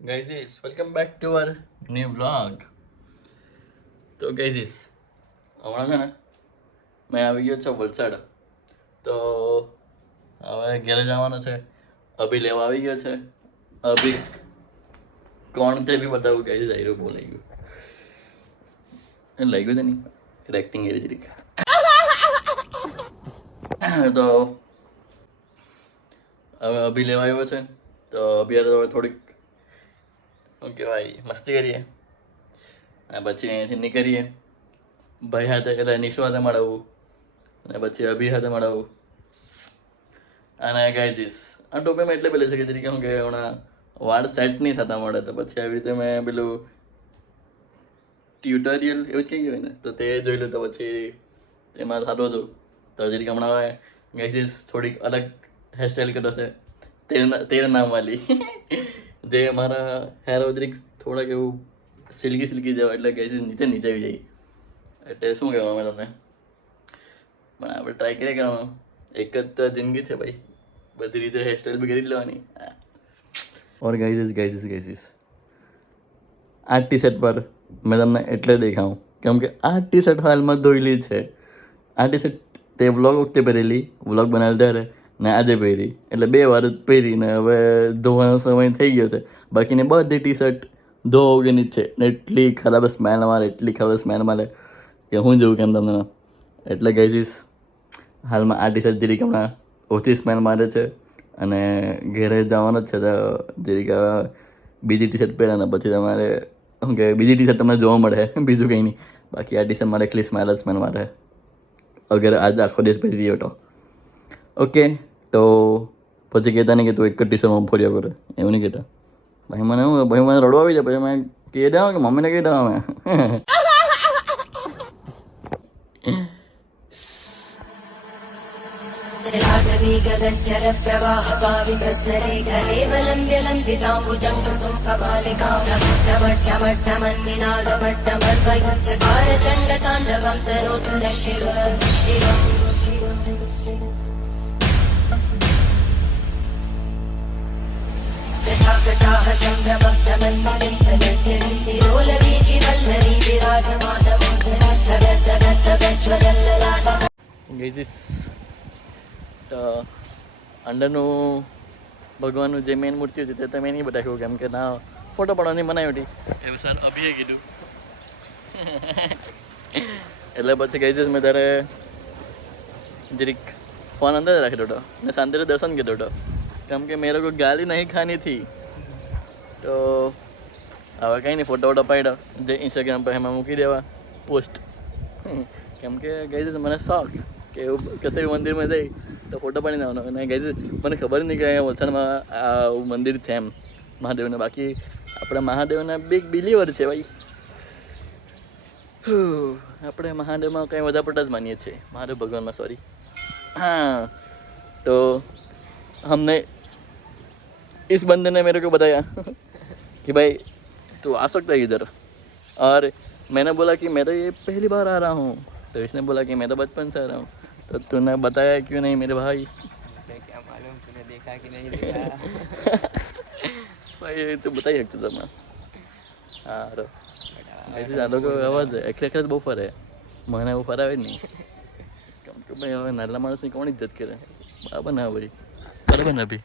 Guys, welcome back to our new vlog. તો guys, હમણાં છે ને મેં આવી ગયો છું વલસાડ. તો હવે ઘરે જવાનો છે. અભી લેવા આવી ગયો છે. અભી કોણ તે બી બતાવું guys, આયરો બોલાઈ ગયું. લાગ્યું તો નહીં એક્ટિંગ એ જ રીતે. તો હવે અભી લેવા આવ્યો છે. તો અભી હવે થોડીક શું કહેવાય મસ્તી કરીએ અને પછી અહીંયાથી નીકળીએ. ભાઈ હાથે એટલે નિશુ હાથે મળવું અને પછી અભી હાથે મળવું. અને ગાઈઝીસ આ ટોપીમાં એટલે પેલી છે કે તરીકે શું કે હમણાં વાળ સેટ નહીં થતા મળે, તો પછી આવી રીતે મેં પેલું ટ્યુટોરિયલ એવું જ કંઈ કહેવાય ને, તો તે જોઈ લો. તો પછી તેમાં થતું હતું. તો જરીક હમણાં હવે ગાઈઝીસ થોડીક અલગ હેરસ્ટાઈલ કર્યો છે તેર નામવાળી. જે મારા હેર જરીક થોડાક એવું સિલ્કી જેવા, એટલે ગાઈઝીસ નીચે આવી જાય. એટલે શું કહેવા અમે તમને, પણ આપણે ટ્રાય કરીએ કરવાનું. એક જ તો જિંદગી છે ભાઈ, બધી રીતે હેરસ્ટાઈલ બી કરી જ લેવાની. ઓર ગાઈઝીસ આ ટી શર્ટ પર મેં તમને એટલે દેખાઉં કેમ કે આ ટી શર્ટ હાલમાં ધોયેલી છે. આ ટી શર્ટ તે વ્લોગ વખતે પહેરેલી, વ્લોગ બનાવેલ ત્યારે, ને આજે પહેરી, એટલે 2 વાર જ પહેરીને હવે ધોવાનો સમય થઈ ગયો છે. બાકીની બધી ટી શર્ટ ધોવા વગરની જ છે ને એટલી ખરાબ સ્મેલ મારે કે હું જેવું કેમ તમને. એટલે ગાઈઝીસ હાલમાં આ ટી શર્ટ જરીક હમણાં ઓછી સ્મેલ મારે છે અને ઘરે જવાનો જ છે. તો જરીક બીજી ટી શર્ટ પહેરે ને પછી તમારે શું કે બીજી ટી શર્ટ તમને જોવા મળે, બીજું કંઈ નહીં. બાકી આ ટી શર્ટ મારે એટલી સ્મેલ મારે અગર આજે આખો દિવસ પહેરી રહ્યો તો. ઓકે, તો પછી કહેતા નહીં કે તું એક જ ટી શર્ટમાં ફર્યા કરે, એવું નહીં કહેતા. ભાઈ મને રડવા આવી જાય. પછી મેં કહી દેવા કે મમ્મીને કહી દેવા મેં. जलाधवी गगनचर प्रवाह पावितस्तरे घरेवलम्ब्य लम्बिताम्बुजं कृतं कपालिकां नमट्टमट्टमन्निनादमट्टमर्वयुच्चकार चण्डताण्डवं तनोतु न शिव जटाकटाः सम्भ्रमब्धमन्मलिन्दनज्जरीतिरोलवीचिवल्लरी विराजमानमोदरद्धगद्धगद्धगज्ज्वलल्ललाट. ગાઈઝીસ અંદરનું ભગવાનનું જે મેઇન મૂર્તિ હતી તે તમે નહીં બતાવ્યું કેમ કે ના ફોટો પાડવાની મનાઈ હતી એવું સર અભીએ કીધું. એટલે પછી ગાઈઝીસ મેં ત્યારે જરીક ફોન અંદર રાખી દીધો ને શાંતિથી દર્શન કીધો હતો કેમ કે મેરે કોઈ ગાલી નહીં ખાની થી. તો હવે કંઈ નહીં, ફોટો પાડ્યો જે ઇન્સ્ટાગ્રામ પર એમાં મૂકી દેવા પોસ્ટ. કેમ કે ગાઈઝીસ મને શોખ કે એવું કશે મંદિરમાં જઈ તો ફોટો પાડી દેવાનો. અને ગાઈઝીસ મને ખબર નહીં કે અહીંયા વલસાડમાં આવું મંદિર છે એમ મહાદેવને. બાકી આપણે મહાદેવના બિગ બિલીવર છે ભાઈ. આપણે મહાદેવમાં કંઈ વધારે પડતા જ માનીએ છીએ, મહાદેવ ભગવાનમાં સોરી. हाँ, तो हमने इस बंदे ने मेरे को बताया कि भाई तू आ सकता है इधर, और मैंने बोला कि मैं तो ये पहली बार आ रहा हूँ. तो इसने बोला कि मैं तो बचपन से आ रहा हूँ. तो तूने बताया क्यों नहीं मेरे भाई? क्या मालूम तूने देखा कि नहीं देखा. भाई तो बता ही सकते તમે. હા રો ऐसे આ લોકો અવાજ એક્રેક્ટ બહુ ફરે, મને એવું ફરાવે જ નહીં. કેમ કે ભાઈ હવે નાના માણસની કોણ ઇજ્જત કરે, બરાબર ના ભાઈ, બરાબર ને અભી.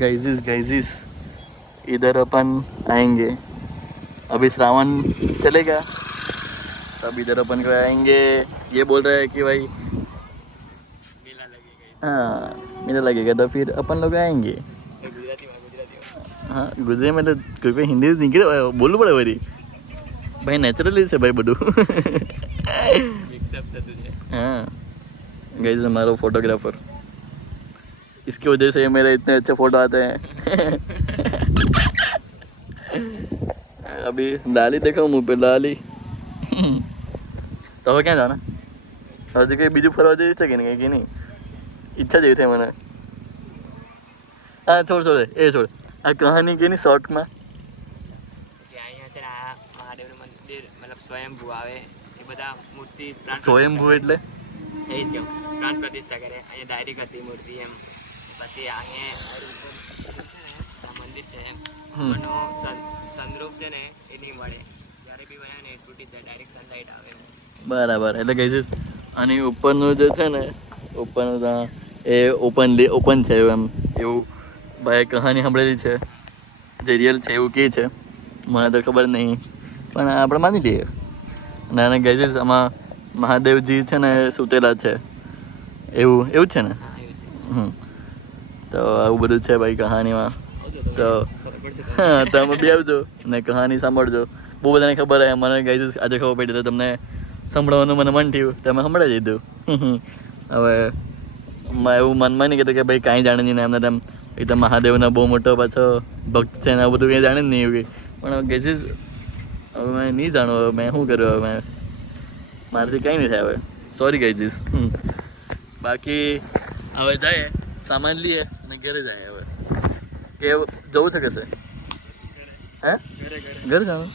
गाइजिस इधर अपन आएंगे. अभी श्रावण चलेगा तब इधर अपन को आएंगे. ये बोल रहा है कि भाई हाँ मेला लगेगा तो फिर अपन लोग आएंगे. हाँ गुजराती में तो कोई हिंदी निकले बोलવું પડે વળી ભાઈ, નેચરલી છે ભાઈ બધું. हाँ गाइस हमारा फोटोग्राफर, इसकी वजह से मेरे इतने अच्छे फोटो आते हैं. अभी लाली देखो मुँह पे लाली. તો હવે ક્યાં જવાના? હજી કંઈ બીજું ફરવા જેવી છે કે નહીં, કંઈ નહીં ઈચ્છા જેવી થાય મને. હા છોડ એ છોડ આ કહાની કે ની શોર્ટમાં અહીંયા છે આ મહાદેવનું મંદિર મતલબ સ્વયંભૂ આવે એ બધા મૂર્તિ સ્વયંભૂ એટલે એ જ કેવું પ્રાણ પ્રતિષ્ઠા કરે. અહીંયા ડાયરેક્ટ હતી મૂર્તિ એમ. પછી અહીંયા આ મંદિર છે એમ. પણ સનરૂફ છે ને એ નહીં મળે. જ્યારે બી બને ને એ તૂટી જાય, ડાયરેક્ટ સનલાઇટ આવે એમ. બરાબર. એટલે કહીશ આની ઉપરનું જે છે ને ઉપરનું ત્યાં એ ઓપન છે એમ એવું ભાઈ કહાની સાંભળેલી છે. જે રિયલ છે એવું કહે છે, મને તો ખબર નહીં પણ આપણે માની લઈએ. અને આને કહીશ આમાં મહાદેવજી છે ને સૂતેલા છે એવું જ છે ને. હા એવું છે. તો આવું બધું છે ભાઈ કહાનીમાં. તો ખબર પડશે હા તમે બી આવજો અને કહાની સાંભળજો. બહુ બધાને ખબર હોય, મને કહીશ આજે ખબર પડી તો તમને સંભળાવવાનું મને મન થયું તમે સંભળાવી દીધું. હવે એવું મનમાં નહીં કહેતું કે ભાઈ કાંઈ જાણે નહીં ને એમને તેમ એકદમ મહાદેવના બહુ મોટો પાછો ભક્ત છે ને આ બધું કંઈ જાણે જ નહીં એવું. પણ કહીશ હવે મેં નહીં જાણું, હવે મેં શું કર્યું, હવે મેં મારાથી કંઈ નહીં થાય હવે, સોરી કહીશ. બાકી હવે જાય સામાન લઈએ અને ઘરે જાય. હવે કે જવું છે કશે? હે ઘરે જવાનું?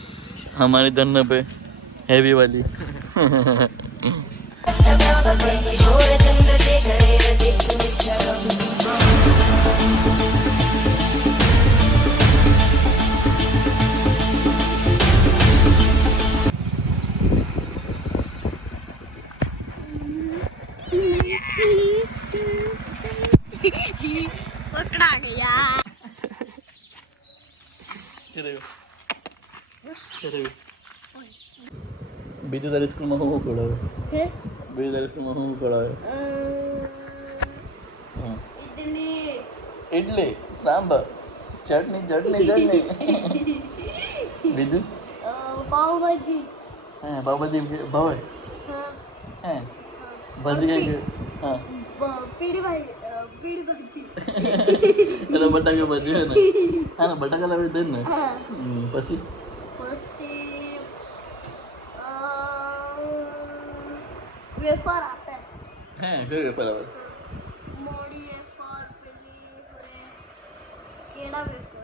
हमारी धन पे हैवी वाली. किशोर चंद्रशेखरे रतिक्षरम् पकड़ा गया. બીજું તારી સ્કૂલમાં શું ખોડાવે? બીજું તારી સ્કૂલમાં શું ખોડાવે? ઇડલી, સાંભર, ચટણી. બીજું? पाव भाजी. હા પાવભાજી ભાવે. हाँ. હે ભાજી કઈ હા पीड़ी भाजी. એટલે બટાકા ભાજી હે ને. હા ને બટાકા લાવી દે ને. हाँ. પછી પછી વેફર આપે. હે કઈ વેપાર આવે? મોડી વેફર, પેલી કેળા વેફર,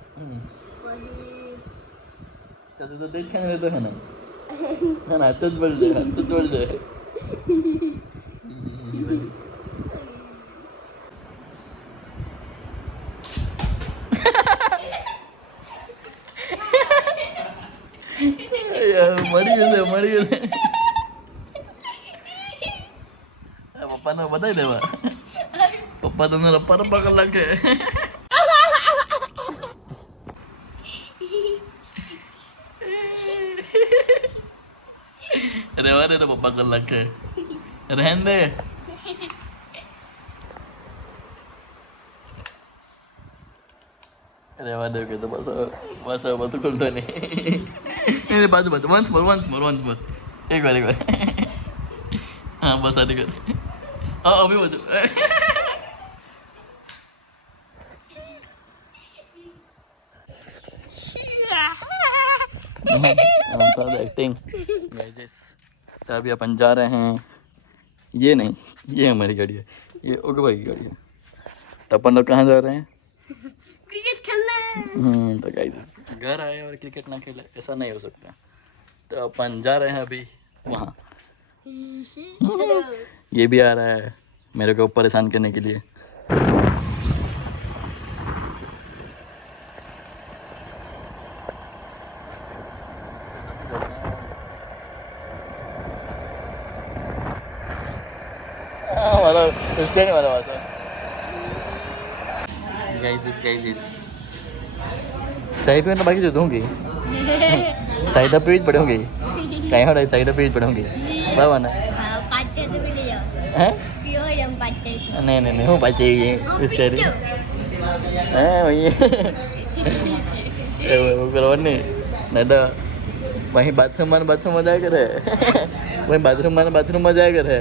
પછી તો તે જ ખાને રહેતો હે ને. હા ને હાથ જ બોલજે. મળી જશે. પપ્પાને બતાવી દેવા. પપ્પા તમને રપ્પા કરી નાખે. રહેવા દે તો પપ્પા કરી નાખે. રહેન દે. રહેવા દે કે તો બસ બધું ખુલતો નહીં. બાજુ વન્સ મોર એક વાર હા બસ આથી કર. હા અમે બધું एक्टिंग. तो अभी अपन जा रहे हैं, ये नहीं ये हमारी गाड़ी है, ये ओके भाई की गाड़ी है. तो अपन लोग कहाँ जा रहे हैं? क्रिकेट खेलने. तो गाइस घर आए और क्रिकेट ना खेले ऐसा नहीं हो सकता. तो अपन जा रहे हैं अभी वहाँ. ये भी आ रहा है मेरे को परेशान करने के लिए. वाला उससे नहीं वाला वाला गाइस चाय पीने तो बाकी जो दूंगी चाय तो पी पड़ूंगी कहीं हो रहा है चाय तो पी पड़ूंगी बाबा ना 5 तो भी ले जाओ. हैं पियो जम 5. नहीं हूँ पाचे ये उससे हैं वही वो करवा नहीं तो वहीं बाथरूम में जाया करे. वहीं बाथरूम में जाया करे.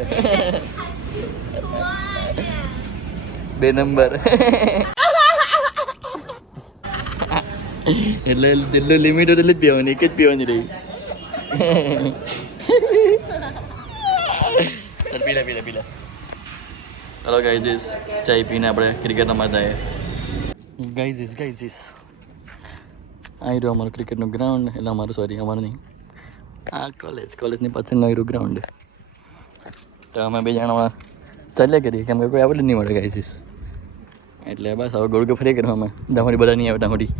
2 नंबर એટલે જેટલું લિમિટ હોય એટલી જ પીવાની, એક જ પીવાની રહી. ચાલ પીલા. ચાલો ગાઈઝીસ ચાય પીને આપણે ક્રિકેટ રમવા જઈએ. ગાઈઝીસ આ રહ્યું અમારું ક્રિકેટનું ગ્રાઉન્ડ. એટલે અમારું નહીં, આ કોલેજની પાછળનું આવ્યું ગ્રાઉન્ડ. તો અમે 2 જણા ચાલ્યા કરીએ કેમ કે કોઈ આવડે નહીં મળે ગાઈસીસ એટલે બસ હવે ગોળ ફરી કરવામાં દાહોડી બધા નહીં આવે દાહોડી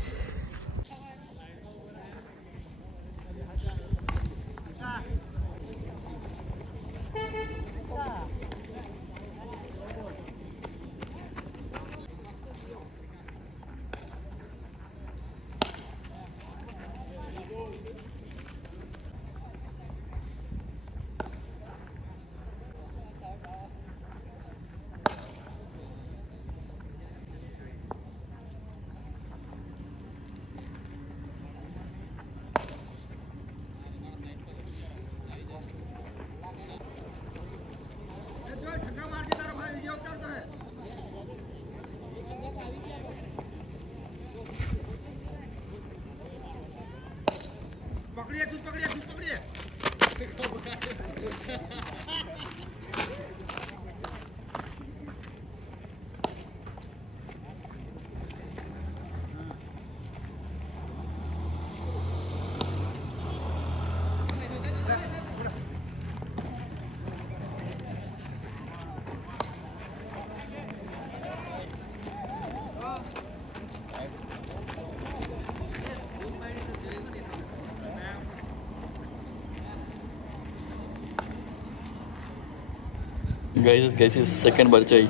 गाइस सेकंड बार चाहिए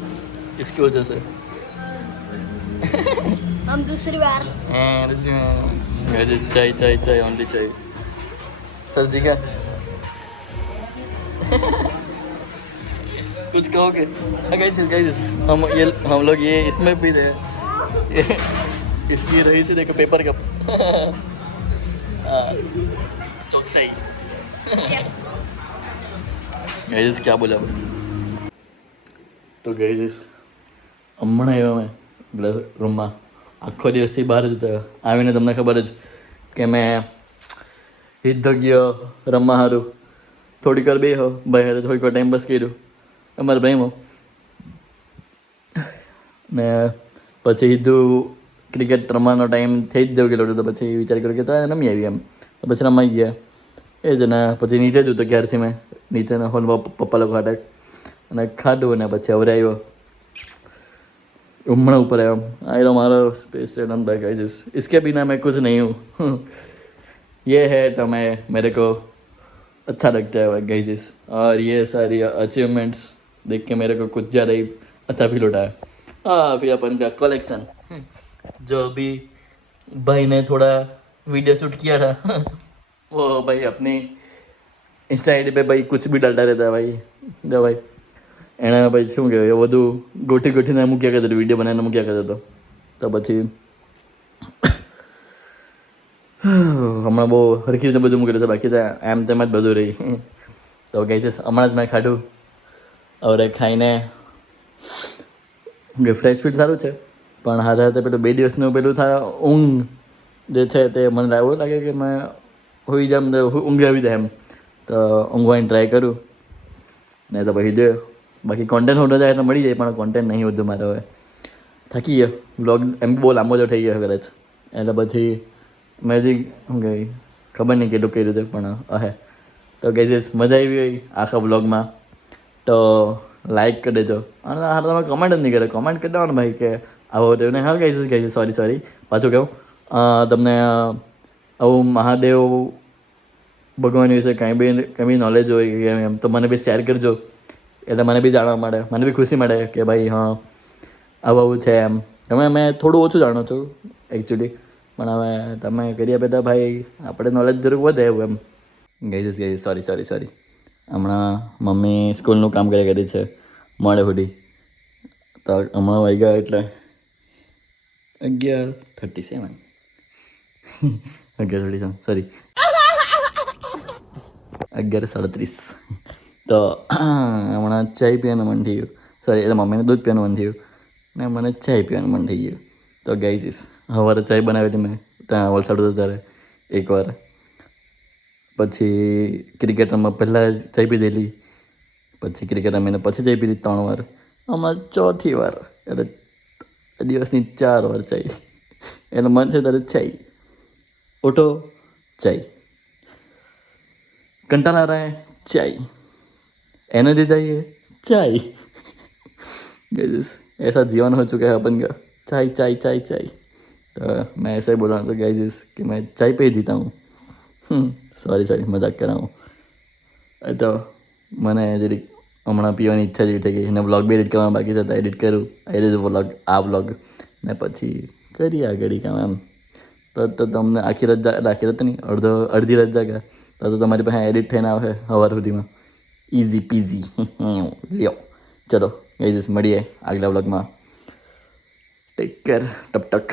इसकी वजह से हम दूसरी बार चाय चाय चाय ओनली चाय सर जी का कुछ कहोगे गाइस हम लोग ये इसमें पीते हैं इसकी रही से देखो पेपर कप चौकसाई गाइस क्या बोला તો ગાઈસ હમણાં આવ્યા મેં પેલા રૂમમાં આખો દિવસથી બહાર જ હતા આવીને તમને ખબર જ કે મેં હિદ્ધ ગયો રમવા સારું થોડીક વાર બે હો ભાઈ હારે થોડીક વાર ટાઈમ પાસ કર્યું અમારા ભાઈમાં ને પછી હિદ્ધું ક્રિકેટ રમવાનો ટાઈમ થઈ જ જવું ગયેલો તો પછી વિચાર કર્યો કે તો રમી આવી એમ તો પછી રમાઈ ગયા એ જ ને પછી નીચે જ હતો ક્યારથી મેં નીચેના હોલમાં પપ્પા લોકો હાટક અને ખાધું ને પછી હવે આવ્યો હમણાં ઉપર આવ્યો आया मारो स्पेशल अंदर गाइस इसके बिना मैं कुछ नहीं हूँ ये है तो मैं मेरे को अच्छा लगता है गाइस और ये सारी अचीवमेंट्स देख के मेरे को कुछ ज़्यादा ही अच्छा फील होता है हाँ फिर अपन का कलेक्शन जो अभी भाई ने थोड़ा वीडियो शूट किया था वो भाई अपनी इंस्टा आई डी पे भाई कुछ भी डालता रहता है भाई जो भाई એના પછી શું કહેવાય એ બધું ગોઠી ગોઠીને મૂક્યા કરતો વિડીયો બનાવીને મૂક્યા કરતો હતો તો પછી હમણાં બહુ હરખી રીતે બધું મૂકેલું છે બાકી તો એમ તેમ જ બધું રહી તો કહે છે હમણાં જ મેં ખાધું હવે ખાઈને ફ્રેશ ફીલ સારું છે પણ હાથે હાથે પેલું 2 દિવસનું પેલું થાય ઊંઘ જે છે તે મને એવું લાગે કે મેં હોઈ જામ ઊંઘ આવી જાય એમ તો ઊંઘવાની ટ્રાય કરું ને તો પછી જોયો બાકી કોન્ટેન્ટ હોતો જાય તો મળી જાય પણ કોન્ટેન્ટ નહીં હોતું મારે હવે થાકી ગયો વ્લોગ એમ બહુ લાંબો તો થઈ ગયો કદાચ એટલે પછી મેં હજી શું કહે ખબર નહીં કેટલું કર્યું હતું પણ હે તો કહીશ મજા આવી હોય આખા વ્લોગમાં તો લાઈક કરી દેજો અને હા તમે કમેન્ટ જ નહીં કરે કમેન્ટ કરી દેવાનું ભાઈ કે આવો તેમને હા કહીશ સોરી પાછું કહું તમને આવું મહાદેવ ભગવાન વિશે કંઈ બી નોલેજ હોય એમ તો મને બી શેર કરજો એટલે મને બી જાણવા મળે મને બી ખુશી મળે કે ભાઈ હા આવું છે એમ તમે મેં થોડું ઓછું જાણું છું એકચ્યુઅલી પણ હવે તમે કરી આપે તો ભાઈ આપણે નોલેજ જરૂર વધે એવું એમ ગઈ સોરી હમણાં મમ્મી સ્કૂલનું કામ કર્યા કરી છે મોડે સુધી તો હમણાં વાગ્યા એટલે 11:37 11:37 સોરી 11:37 તો હમણાં ચાય પીવાનું મન થઈ ગયું સોરી એટલે મમ્મીને દૂધ પીવાનું મન થયું ને મને ચાય પીવાનું મન થઈ ગયું તો ગાઈસ સવારે ચાય બનાવેલી મેં ત્યાં વલસાડ હતો ત્યારે એકવાર પછી ક્રિકેટ રમવા પહેલાં ચાય પીધેલી પછી ક્રિકેટ રમીને પછી ચાય પીધી 3 વાર આમાં 4થી વાર એટલે દિવસની 4 વાર ચાય એટલે મન છે ત્યારે ચાય ઉઠો ચાય કંટાળા રહે ચાય एनर्जी चाहिए चाय गाइस ऐसा जीवन हो चुका है अपन का, चाय चाय चाय चाय। तो मैं ऐसा ही बोल रहा हूँ तो गाइस कि मैं चाय पे ही जीता हूँ। सॉरी सॉरी मजाक कर रहा हूँ। तो મને જરીક હમણાં પીવાની ઈચ્છા જેવી થઈ ગઈ અને વ્લોગ બી એડિટ કરવાનો બાકી છે તો એડિટ કરું એ વ્લોગ આ વ્લોગ ને પછી કરીએ આગળ કામ એમ। તો તમને આખી રાત નહીં અડધી રાત જાગ્યા તો તમારી પાસે એડિટ થઈને આવે સવાર સુધીમાં ઇઝી પીઝી। લ્યો ચલો ગાઈઝ મળીએ આગલા વ્લોગમાં, ટેક કેર, ટપ ટક।